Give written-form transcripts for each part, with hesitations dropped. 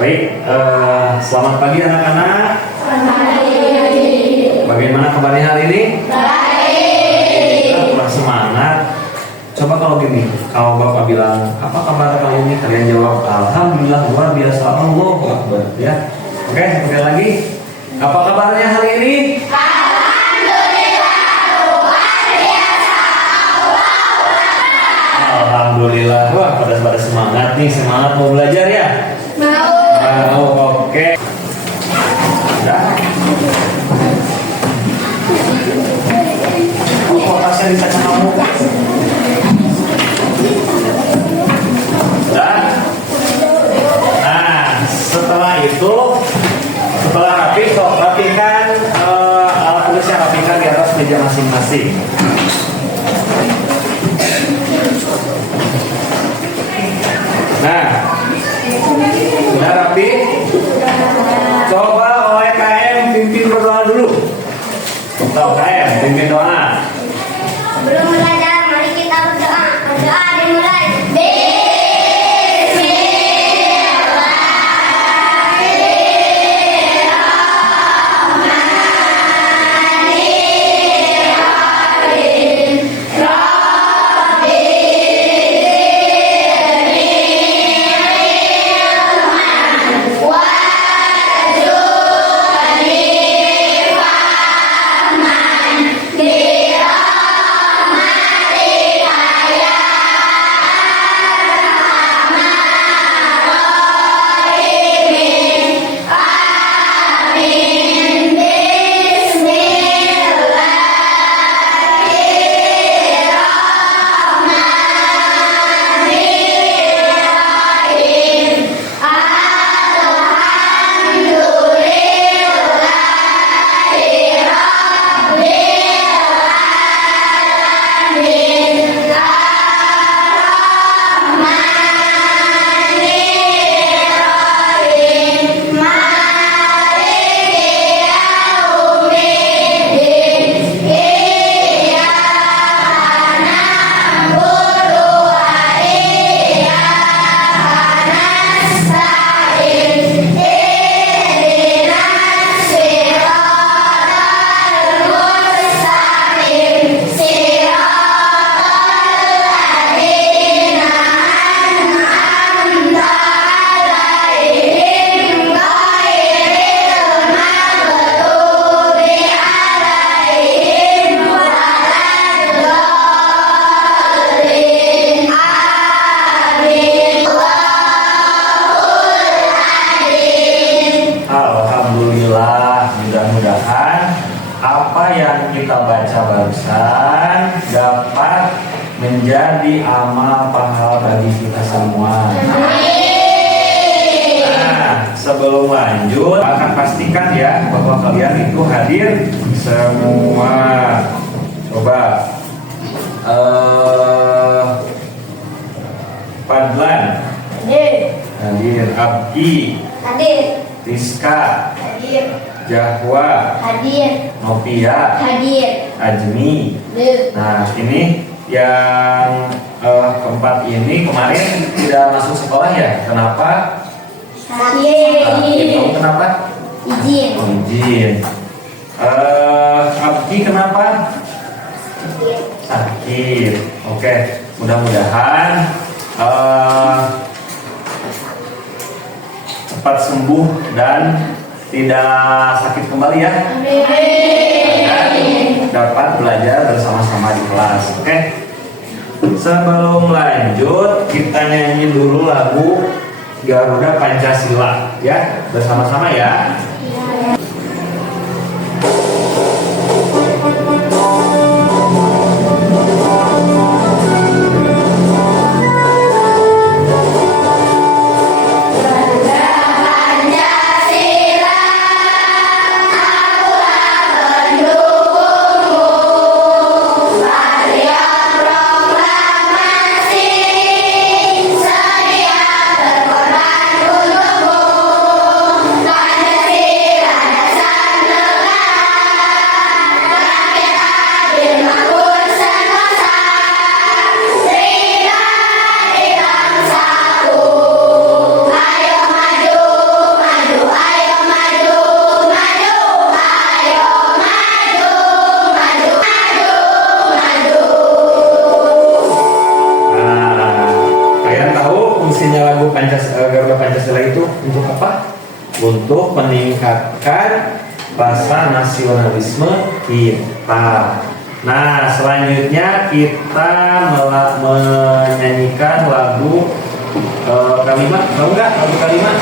Baik, selamat pagi anak-anak. Selamat pagi. Bagaimana kabarnya hari ini? Baik. Kurang semangat. Coba kalau gini, kalau Bapak bilang, apa kabar kali ini? Kalian jawab, Alhamdulillah, luar biasa, Allahu Akbar. Ya, oke, sekali lagi. Apa kabarnya hari ini? Alhamdulillah, luar biasa. Alhamdulillah. Wah, pada semangat nih, semangat mau belajar ya? Mau. Oke. Udah. Oh, tasnya di sana kamu. Udah. Nah, setelah itu, setelah rapikan alat tulisnya, rapikan di atas meja masing-masing. Nah, udah rapi? Coba OEKM pimpin berdoa dulu. OEKM pimpin doa. Sebelum belajar, mari kita berdoa. Berdoa dimulai. Alhamdulillah, mudah-mudahan apa yang kita baca barusan dapat menjadi amal pahala bagi kita semua. Nah, sebelum lanjut, akan pastikan ya bahwa kalian itu hadir semua. Coba, Fadlan hadir, Abdi, Hadir. Rizka, Hadir. Jahwa, Hadir. Novia, Hadir. Ajmi. Hadir. Nah, ini yang keempat ini kemarin tidak masuk sekolah ya? Kenapa? Kamu kenapa? Izin. Oh, izin. Abdi kenapa? Sakit. Oke, mudah-mudahan cepat sembuh dan tidak sakit kembali ya. Dan dapat belajar bersama-sama di kelas. Oke. Sebelum lanjut, kita nyanyi dulu lagu Garuda Pancasila ya, bersama-sama ya. Sedia berkorban untukmu. lagu Garuda Pancasila itu untuk apa? Untuk meningkatkan rasa nasionalisme kita. Nah, selanjutnya kita menyanyikan lagu kalimat. Tahu nggak lagu kalimat?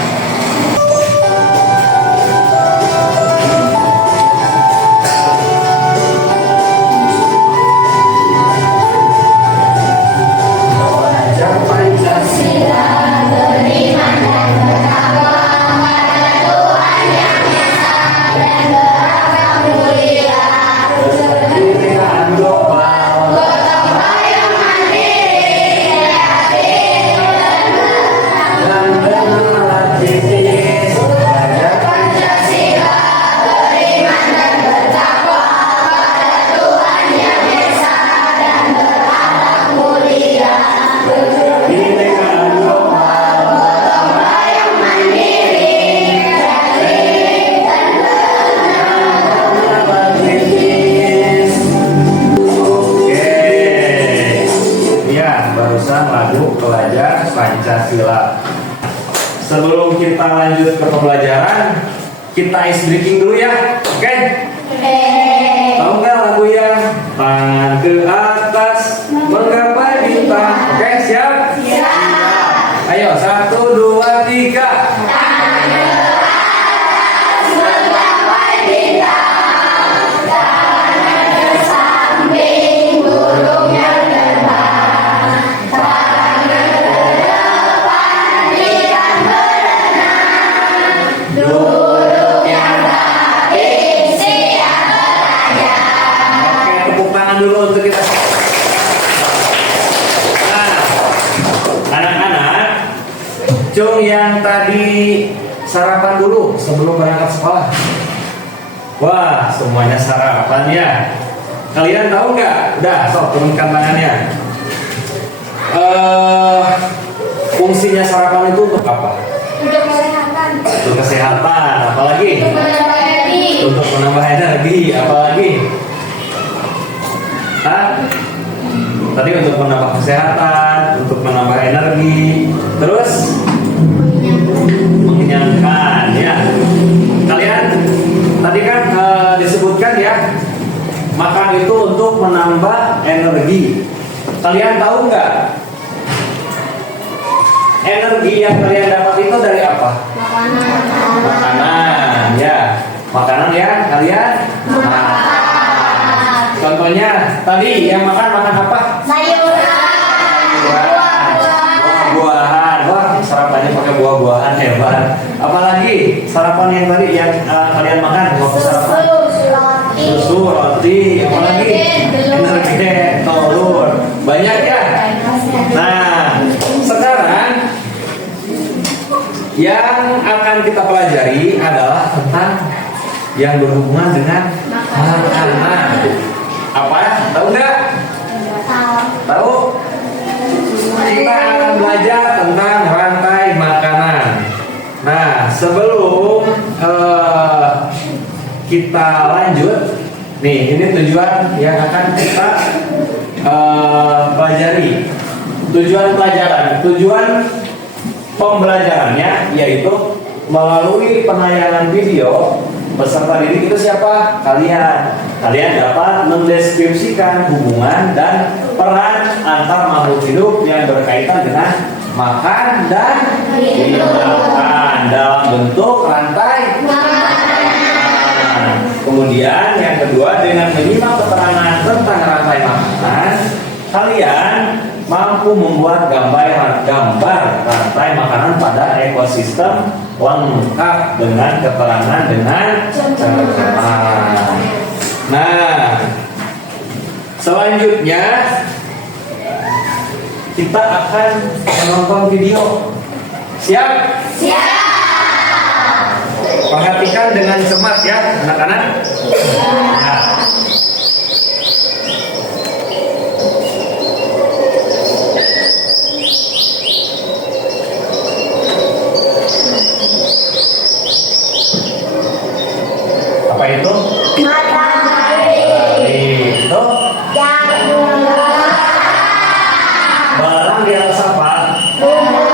Pancasila. Sebelum kita lanjut ke pembelajaran, kita ice breaking dulu ya, oke? Tahu nggak lagu yang tangan ke atas menggapai bintang? Oke, siap? Siap. Ayo, 1, 2, 3. Dulu untuk kita. Nah, anak-anak, cung yang tadi sarapan dulu sebelum berangkat sekolah. Wah, semuanya sarapan ya. Kalian tahu nggak? Udah, sok turunkan tangannya. Fungsinya sarapan itu untuk apa? Untuk kesehatan. Untuk kesehatan. Apalagi? Untuk menambah energi. Untuk menambah energi. Apalagi? Tadi untuk menambah kesehatan, untuk menambah energi, terus mengenyangkan ya. Kalian tadi kan disebutkan ya, makan itu untuk menambah energi. Kalian tahu nggak? Energi yang kalian dapat itu dari apa? Makanan ya. Makanan ya kalian makan. Contohnya tadi yang makan apa? Sayuran. Buah-buahan. Wah, sarapannya pakai buah-buahan, hebat. Apalagi sarapan yang tadi yang kalian makan waktu sarapan? Susu, roti, apalagi? Energen, telur. Banyak ya? Nah, sekarang yang akan kita pelajari adalah tentang yang berhubungan dengan makanan. Apa? Tahu nggak? Tahu? Kita akan belajar tentang rantai makanan. Nah, sebelum kita lanjut, nih ini tujuan yang akan kita pelajari. Tujuan pembelajarannya yaitu melalui penayangan video peserta didik itu siapa? Kalian dapat mendeskripsikan hubungan dan peran antar makhluk hidup yang berkaitan dengan makan dan dimakan dalam bentuk rantai makanan. Kemudian yang kedua, dengan menyimak keterangan tentang rantai makanan, kalian mampu membuat gambar rantai makanan pada ekosistem lengkap dengan keterangan dengan cermat. Nah, selanjutnya kita akan menonton video. Siap? Siap. Perhatikan dengan cermat ya, anak-anak. Nah. Apa itu? Matahari. Itu Yang barang di atas apa? bumbu.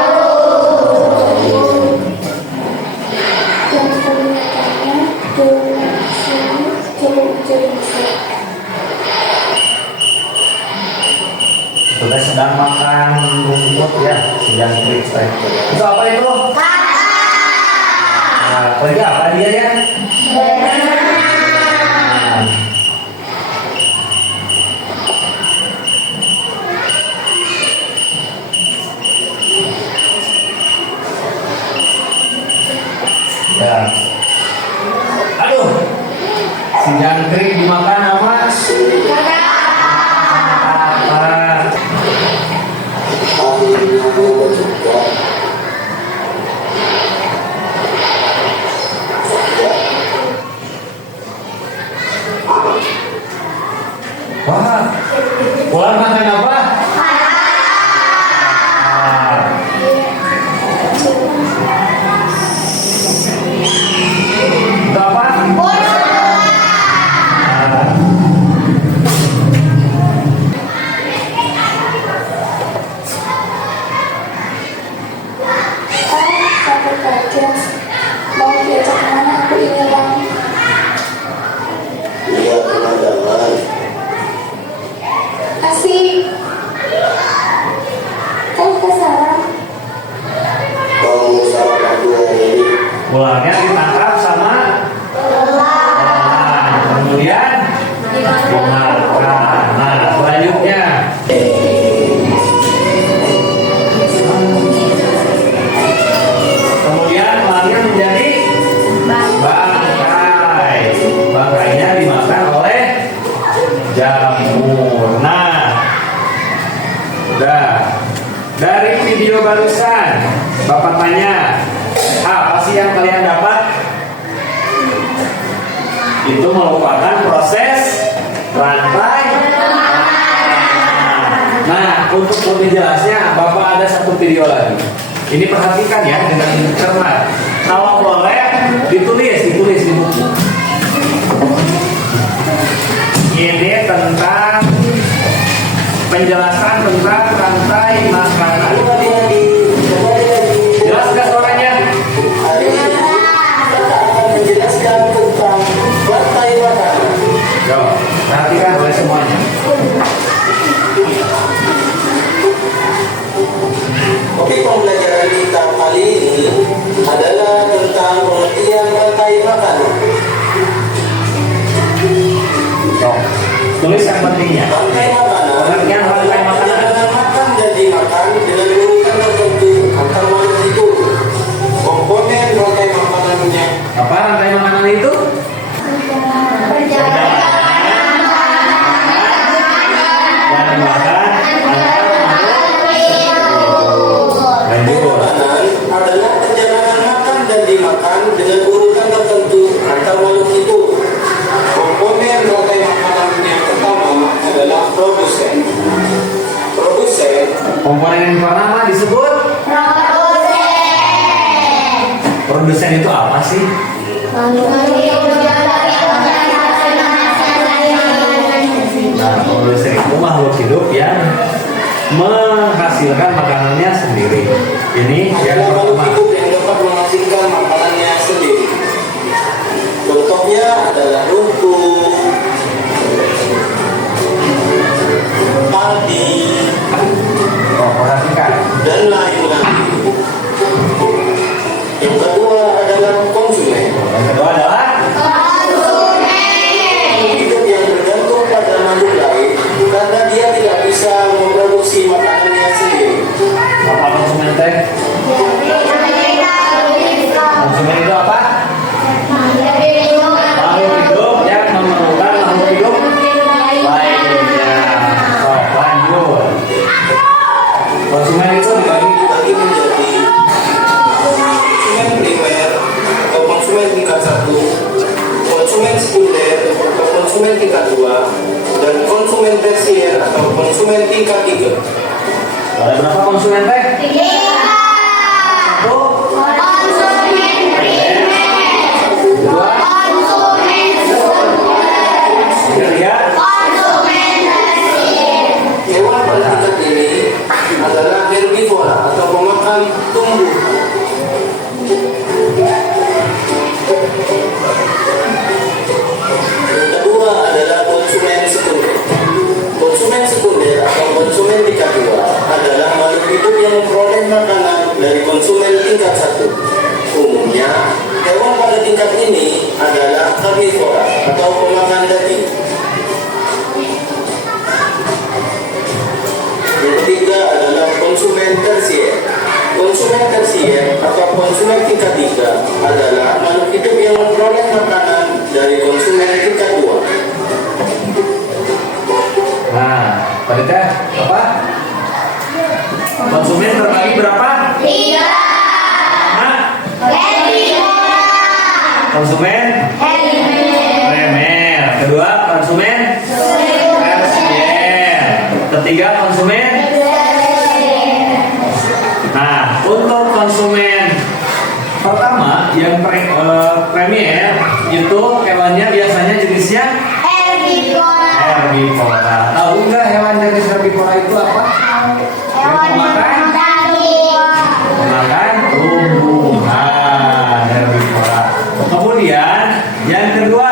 Apa itu? Nah, kerja apa dia ya? Ya. Aduh, si jangkrik dimakan apa? Wah, ular makan apa? Itu apa? Sahabat Bagas, mau diajak kemana aku ini bang? Iya, pemandangan. Asik. Kan ke sarang. Kamu sama aku hari ini. Ularnya ditangkap sama kemudian dimakan. Nah, selanjutnya kemudian ularnya menjadi bangkai. Bangkainya dimakan oleh jamur. Nah, udah. Dari video barusan, Bapak tanya, apa sih yang kalian dapat? Itu merupakan proses rantai. Nah, untuk lebih jelasnya, Bapak ada satu video lagi. Ini perhatikan ya dengan cermat. Kalau boleh ditulis di buku. Ini tentang penjelasan tentang rantai makanan. Jelas nggak suaranya? Hari ini kita akan menjelaskan tentang rantai makanan. Yo, perhatikan oleh semuanya. Oke, pembelajaran kita kali ini adalah tentang pengertian rantai makanan. Yo, tulis yang pentingnya. Rantai makanan Pengertian rantai makanan. adalah makan dan dimakan dengan urutan tertentu antar makhluk hidup. Komponen rantai makanannya Apa rantai makanan itu? Yang dimakan lanjut. makanan adalah perjalanan makan dan dimakan dengan urutan tertentu antar makhluk hidup. Komponen rantai makanan yang pertama adalah produsen. Produsen Komponen yang pertama disebut produsen itu apa sih? Nah, produsen itu makhluk hidup yang menghasilkan makanannya sendiri. Ini yang adalah makhluk pertama. hidup yang dapat menghasilkan makanannya sendiri. Contohnya adalah rumput, padi, Oh, perhatikan. dan lain-lain. Yang kedua adalah konsumen. Yang kedua adalah Hidup yang bergantung pada makhluk lain karena dia tidak bisa memproduksi makanannya sendiri. apa konsumen teh? Konsumen itu apa? Makhluk hidup yang memerlukan makhluk hidup lainnya. Oh, lanjut. Konsumen itu Dibagi menjadi konsumen primer atau konsumen tingkat 1, konsumen sekunder atau konsumen tingkat 2, dan konsumen tersier atau konsumen tingkat 3. ada berapa konsumen teh? Satu, dua, tiga. Hewan pada tingkat ini adalah herbivora atau pemakan tumbuh. Yang kedua adalah konsumen sekunder. Konsumen sekunder atau konsumen tingkat 2 adalah makhluk hidup yang memperoleh konsumen tingkat 1. Umumnya, hewan pada tingkat ini adalah herbivora atau pemakan daging. Yang ketiga adalah konsumen tersier. Konsumen tersier atau konsumen tingkat 3 adalah makhluk hidup yang memperoleh makanan dari konsumen tingkat 2. Nah, pada apa? Konsumen terbagi berapa? 3. Hah? Herbivora. Konsumen primer. Kedua, konsumen tersier. Ketiga, konsumen. Nah, untuk konsumen pertama yang premier itu hewannya biasanya jenisnya Herbivora. herbivora. Tahu nggak hewan jenis herbivora itu apa? Hewan yang makan daging. Makan tumbuhan, herbivora. Kemudian yang kedua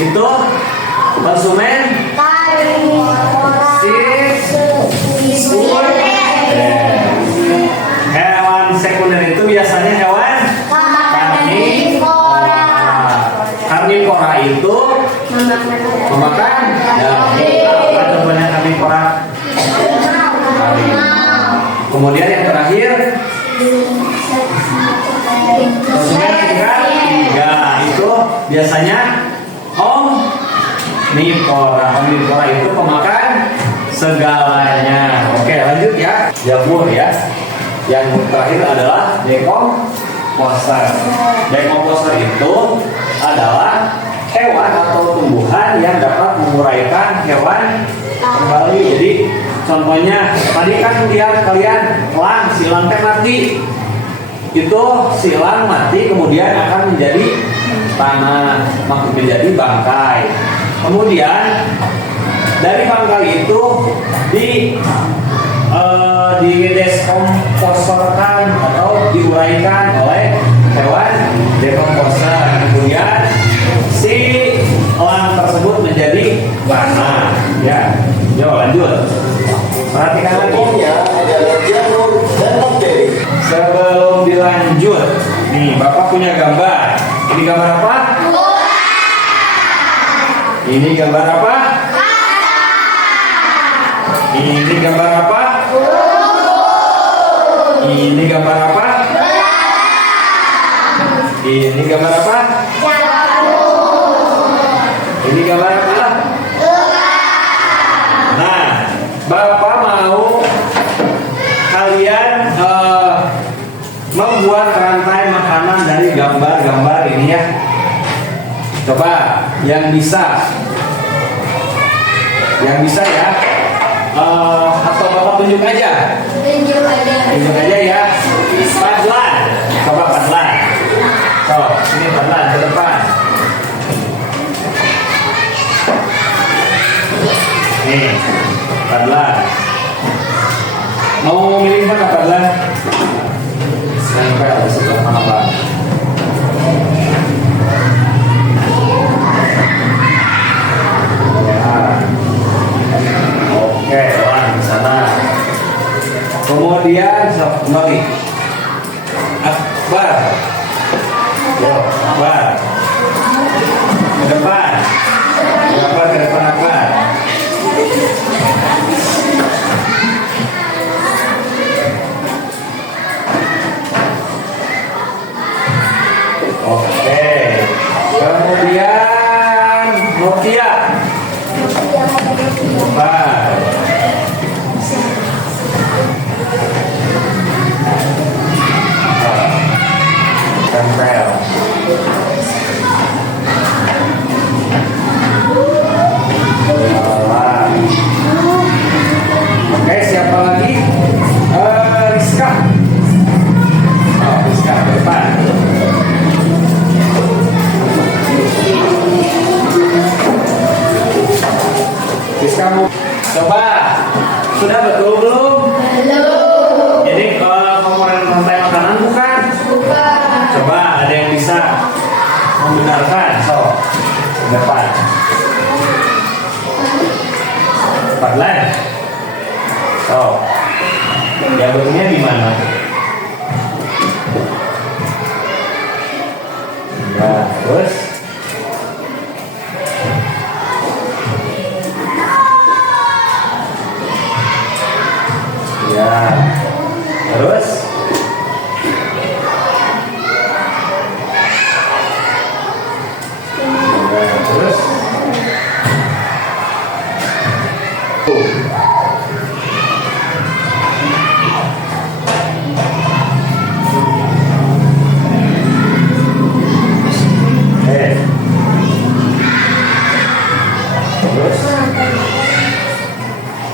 itu konsumen Karnivora. hewan sekunder itu biasanya hewan Karnivora. Karnivora itu memakan daging. Apa contohnya karnivora? Kemudian yang terakhir konsumen tingkat 3 itu biasanya omnivora. Omnivora itu pemakan segalanya. Oke, lanjut ya. Jamur ya. Yang terakhir adalah decomposer. Decomposer itu adalah hewan atau tumbuhan yang dapat menguraikan hewan kembali. Jadi contohnya tadi kan lihat kalian silang teh mati. Itu silang mati kemudian akan menjadi tanah, menjadi bangkai. Kemudian dari bangkai itu dideskomposerkan atau diuraikan oleh hewan decomposer. Kemudian si elang tersebut menjadi tanah. Ya, yuk lanjut. Perhatikan lagi. Contohnya adalah jamur dan bakteri. Sebelum dilanjut, nih Bapak punya gambar. Ini gambar apa? Ini gambar apa? Ini gambar apa? Ini gambar apa? Ini gambar apa? Ini gambar apa? Nah, Bapak mau kalian membuat rantai makanan dari gambar-gambar ini ya. Coba yang bisa ya. Atau Bapak tunjuk aja. Tunjuk aja ya. Padlan. Coba Padlan. So, ini Padlan ke depan. Nih, Padlan. Mau milih mana Padlan? Nempel di sebelah mana Pak? Oke, Wan, di sana. Kemudian kembali. Akbar. Yo, Akbar. Ke depan. Akbar ke depan Akbar. Oke. Kemudian Nokia. Akbar. Tempel. Oke, siapa lagi? Rizka. Oh, Rizka ke depan. Rizka mau coba. Sudah betul belum? Belum. Jadi komponen rantai makanan bukan? Coba ada yang bisa membenarkan. So, depan. Padlan. So, jabutnya di mana? Terus ya, terus ya, terus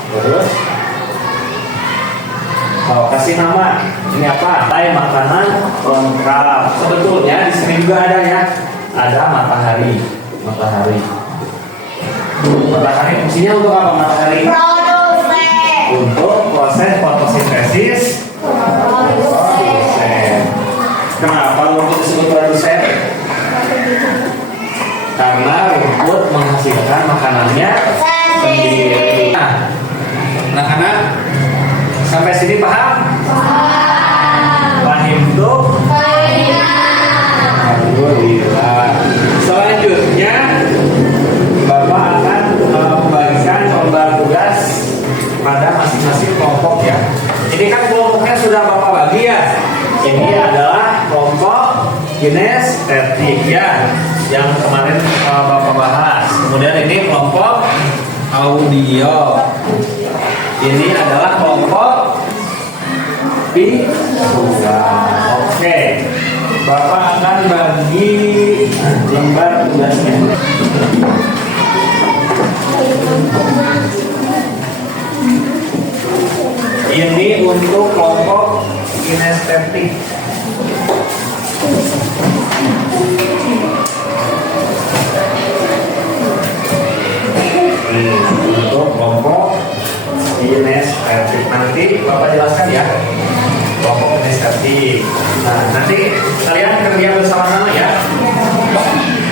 terus oh, kasih nama ini apa? Makanan lengkap. Sebetulnya di sini juga ada ya, ada matahari. Matahari fungsinya untuk apa matahari? Untuk proses fotosintesis. Kenapa rumput disebut produsen? Karena rumput menghasilkan makanannya sendiri. Nah, anak-anak sampai sini paham? Paham tuh? Alhamdulillah. Selanjutnya Bapak akan membagikan lembar tugas pada masing-masing kelompok ya. Ini kan kelompoknya sudah Bapak bagi ya. Ini adalah kelompok kinestetik ya, yang kemarin Bapak bahas. Kemudian ini kelompok audio. Ini adalah kelompok visual. Oke, Bapak akan bagi lembar tugasnya. Ini untuk kelompok kinestetik. Untuk kelompok kinestetik nanti Bapak jelaskan ya, kelompok kinestetik. Nah, nanti kalian kerja bersama-sama ya.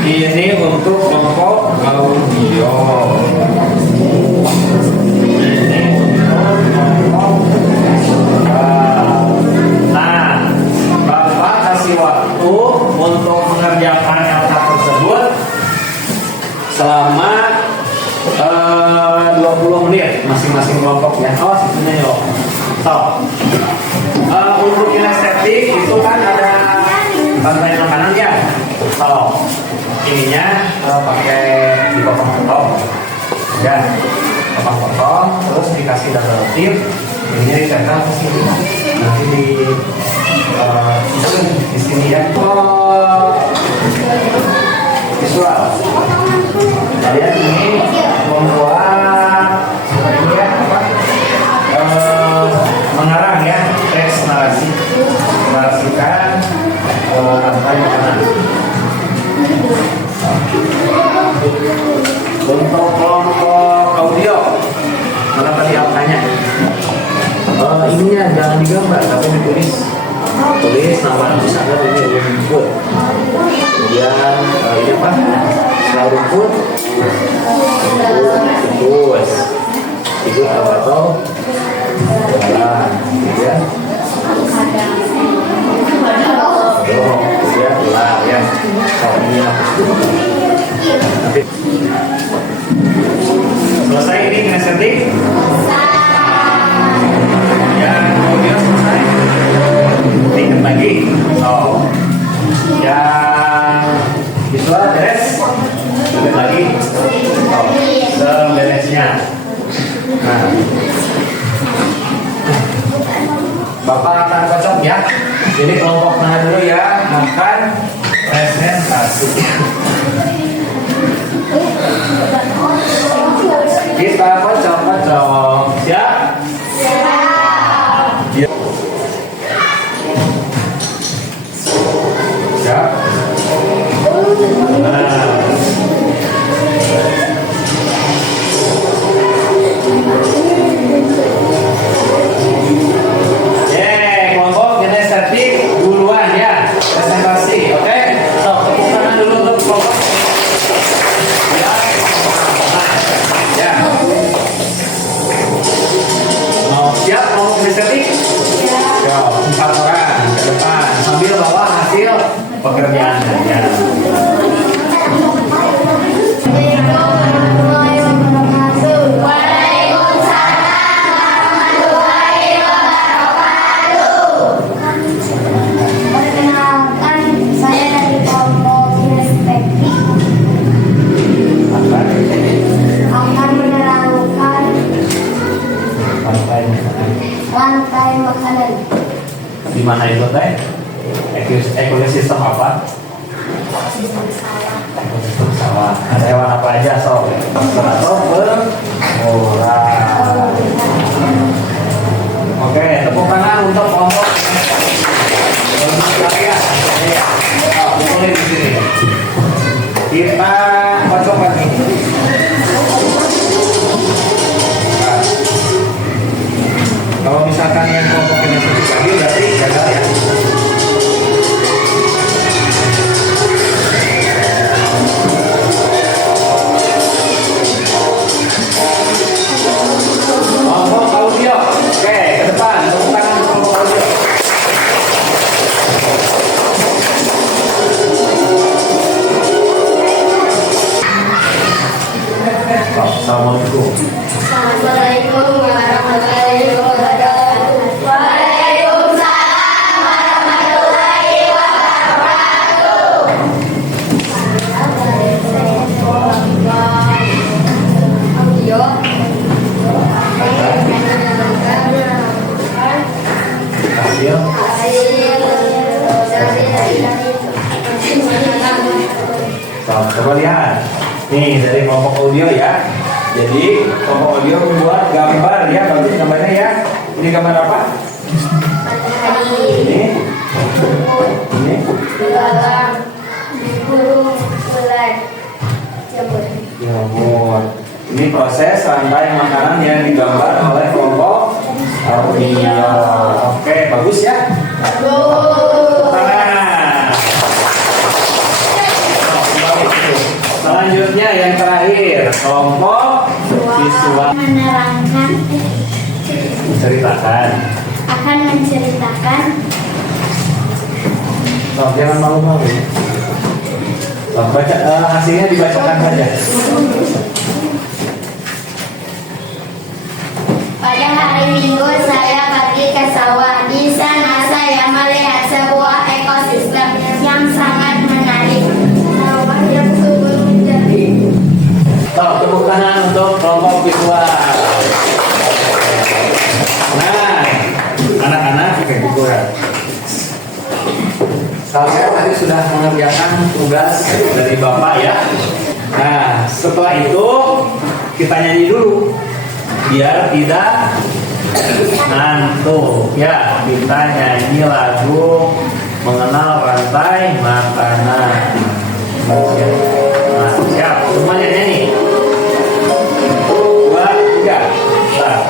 Ini untuk kelompok audio. Ini untuk kelompok nah, Bapak kasih waktu untuk mengerjakan kata tersebut selama 20 menit masing-masing kelompok ya. Oh, situnya ya. So, untuk kinestetik itu kan ada bantuan makanan ya. So, ininya pakai dipotong-potong, ya, potong-potong, terus dikasih double tip. Ininya ditempel ke sini, nanti di sini ya. Visual. Kalian ini membuat ini ya apa? Mengarang ya, teks narasi, narasikan rantai makanan. Untuk kelompok audio, mana tadi angkanya? Ininya jangan digambar, tapi ditulis. Tulis nama misalnya ini rumput. Kemudian ini apa? Setelah rumput, terus itu atau jalan, ya. Kemudian ulang ya. Soalnya nanti selesai ini kinestetik. Yang kemudian selesai tingkat lagi. So, yang visual beres, tingkat lagi. So, seberesnya. Nah, Bapak akan kocok ya. Jadi kelompok tengah dulu ya, makan presentasi. Kita kocok-kocok. Siap? Siap. Siap. Nah. Kelompok kinestetik duluan ya, presentasi, oke? So, tepuk tangan dulu untuk kelompok. Ya. Mau siap kelompok kinestetik? Ya. 4 orang ke depan sambil bawa hasil pekerjaannya. Ya. ekosistem apa? Ekosistem sawah. Ada hewan apa aja sob? Atau bermurah. Oke, tepuk tangan untuk kelompok berkarya. Boleh di sini. Kita kocok lagi. Nah, kalau misalkan yang kelompok ini sedikit lagi berarti gagal ya. Kelompok audio. Oke, ke depan. Tepuk tangan untuk kelompok audio. Assalamualaikum. Assalamualaikum warahmatullahi wabarakatuh. Waalaikumsalam warahmatullahi wabarakatuh. Audio. Hasil. Coba lihat. Nih dari kelompok audio ya. Jadi kelompok audio membuat gambar ya, bagus gambarnya ya. Ini gambar apa? Ini. Ini. Dalam burung ular Jamur. Ini proses rantai makanan yang digambar oleh kelompok audio. Oke, bagus ya. Tangan. Selanjutnya yang terakhir kelompok visual Menerangkan menceritakan. akan menceritakan Sob, jangan malu-malu. Sob, baca hasilnya dibacakan saja. Pada hari Minggu saya pergi ke sawah. Di sana saya melihat sebuah ekosistem yang sangat menarik. Sawah yang subur menjadi Sob, tepuk tangan untuk kelompok visual. Nah, anak-anak kayak gitu ya. Kalian tadi sudah mengerjakan tugas dari Bapak ya. Nah, setelah itu kita nyanyi dulu biar tidak ngantuk ya. Kita nyanyi lagu mengenal rantai makanan. Ya. Nah, siap semuanya nyanyi. 1, 2, 3. Start.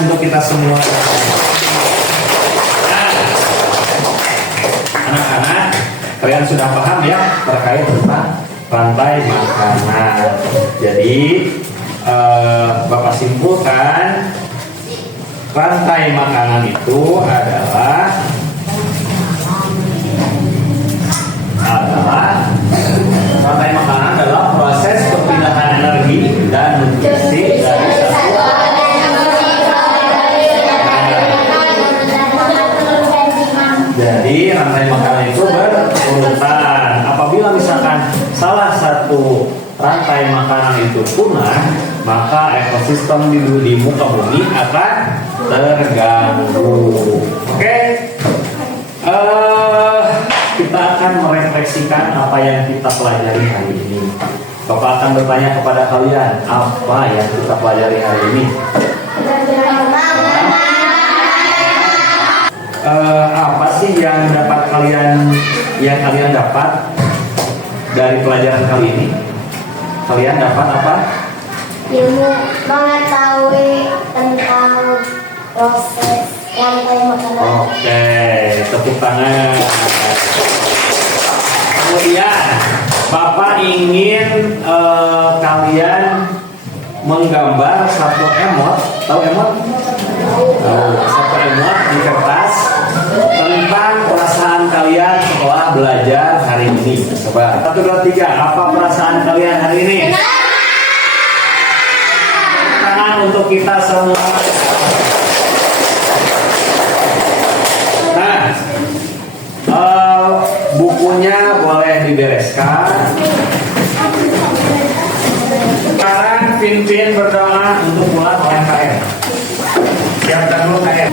Untuk kita semua. Nah, anak-anak, kalian sudah paham ya terkait tentang rantai makanan. Jadi, Bapak simpulkan rantai makanan itu adalah rantai makanan adalah proses perpindahan energi dan nutrisi dari satu. Jadi rantai makanan itu berurutan. Apabila misalkan salah satu rantai makanan itu punah, maka ekosistem di muka bumi akan terganggu. Oke? Kita akan merefleksikan apa yang kita pelajari hari ini. Bapak akan bertanya kepada kalian, apa yang kita pelajari hari ini? Apa sih yang kalian dapat dari pelajaran kali ini? Kalian dapat apa? ilmu mengetahui tentang proses rantai makanan. Oke, tepuk tangan. Kemudian Bapak ingin kalian menggambar satu emot. Tahu emot? Tahu. Satu emot di kertas tentang tentang perasaan kalian setelah belajar hari ini. Coba 1, 2, 3. Apa perasaan kalian hari ini? Tangan untuk kita semua. Nah, bukunya boleh dibereskan. Sekarang Pin berdoa untuk pulang UMKM. Siapkan dulu KM.